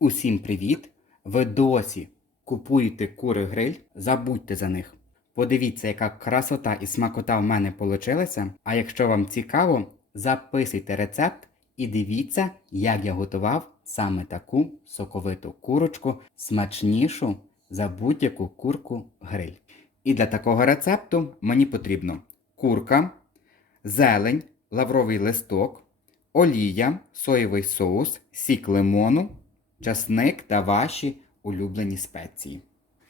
Усім привіт! Ви досі купуєте кури гриль, забудьте за них. Подивіться, яка красота і смакота в мене получилася. А якщо вам цікаво, записуйте рецепт і дивіться, як я готував саме таку соковиту курочку, смачнішу за будь-яку курку гриль. І для такого рецепту мені потрібно курка, зелень, лавровий листок, олія, соєвий соус, сік лимону, часник та ваші улюблені спеції.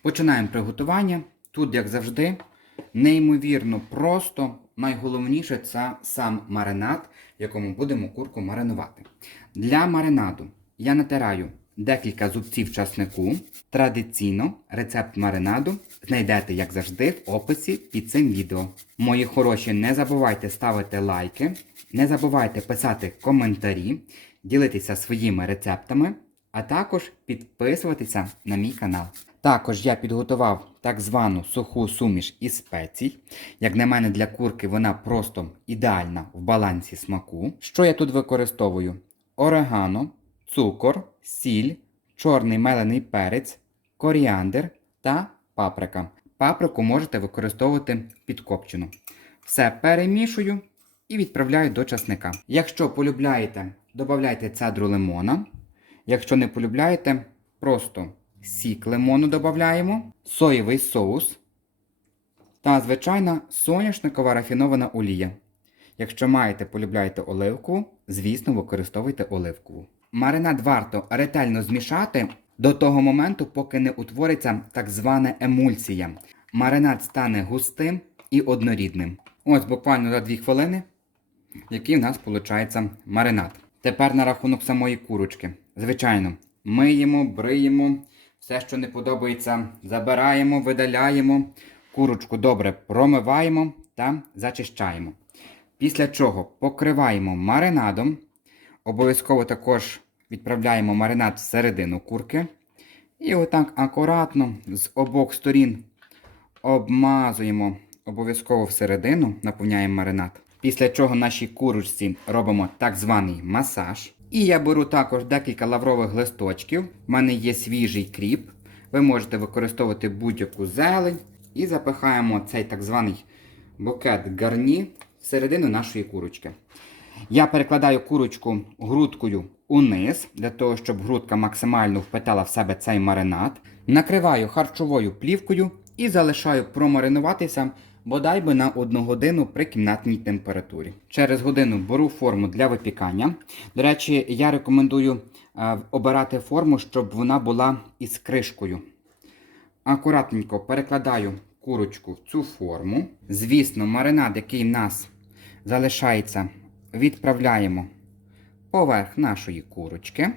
Починаємо приготування. Тут, як завжди, неймовірно просто. Найголовніше це сам маринад, в якому будемо курку маринувати. Для маринаду я натираю декілька зубців часнику. Традиційно рецепт маринаду знайдете, як завжди, в описі під цим відео. Мої хороші, не забувайте ставити лайки, не забувайте писати коментарі, ділитися своїми рецептами, а також підписуватися на мій канал. Також я підготував так звану суху суміш із спецій. Як на мене, для курки вона просто ідеальна в балансі смаку. Що я тут використовую? Орегано, цукор, сіль, чорний мелений перець, коріандр та паприка. Паприку можете використовувати підкопчену. Все перемішую і відправляю до часника. Якщо полюбляєте, додайте цедру лимона. Якщо не полюбляєте, просто сік лимону додаємо, соєвий соус та звичайна соняшникова рафінована олія. Якщо маєте, полюбляєте оливку, звісно, використовуйте оливкову. Маринад варто ретельно змішати до того моменту, поки не утвориться так звана емульсія. Маринад стане густим і однорідним. Ось буквально за 2 хвилини, який у нас виходить маринад. Тепер на рахунок самої курочки. Звичайно, миємо, бриємо, все, що не подобається, забираємо, видаляємо. Курочку добре промиваємо та зачищаємо. Після чого покриваємо маринадом. Обов'язково також відправляємо маринад всередину курки. І отак акуратно з обох сторін обмазуємо обов'язково всередину, наповняємо маринад. Після чого нашій курочці робимо так званий масаж. І я беру також декілька лаврових листочків. У мене є свіжий кріп. Ви можете використовувати будь-яку зелень. І запихаємо цей так званий букет гарні всередину нашої курочки. Я перекладаю курочку грудкою униз, для того, щоб грудка максимально впитала в себе цей маринад. Накриваю харчовою плівкою і залишаю промаринуватися бодай би на 1 годину при кімнатній температурі. Через годину беру форму для випікання. До речі, я рекомендую е, обирати форму, щоб вона була із кришкою. Акуратненько перекладаю курочку в цю форму. Звісно, маринад, який в нас залишається, відправляємо поверх нашої курочки.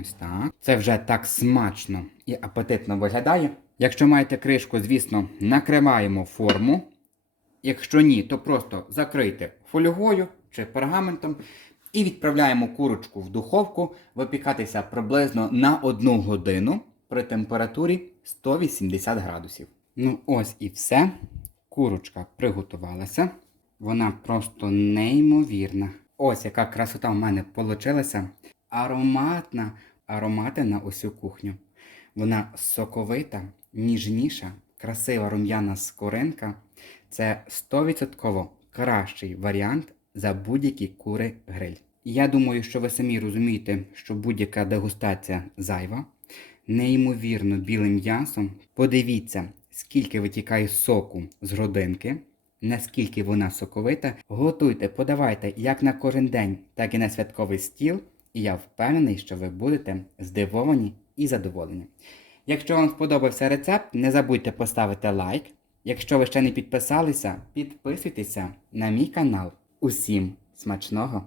Ось так. Це вже так смачно і апетитно виглядає. Якщо маєте кришку, звісно, накриваємо форму. Якщо ні, то просто закрийте фольгою чи пергаментом і відправляємо курочку в духовку випікатися приблизно на 1 годину при температурі 180 градусів. Ну ось і все. Курочка приготувалася. Вона просто неймовірна. Ось яка красота в мене вийшла. Ароматна, аромати на усю кухню. Вона соковита, ніжніша, красива рум'яна скоринка. Це 100% кращий варіант за будь-які кури гриль. Я думаю, що ви самі розумієте, що будь-яка дегустація зайва, неймовірно білим м'ясом. Подивіться, скільки витікає соку з грудинки, наскільки вона соковита. Готуйте, подавайте як на кожен день, так і на святковий стіл. І я впевнений, що ви будете здивовані і задоволені. Якщо вам сподобався рецепт, не забудьте поставити лайк. Якщо ви ще не підписалися, підписуйтеся на мій канал. Усім смачного!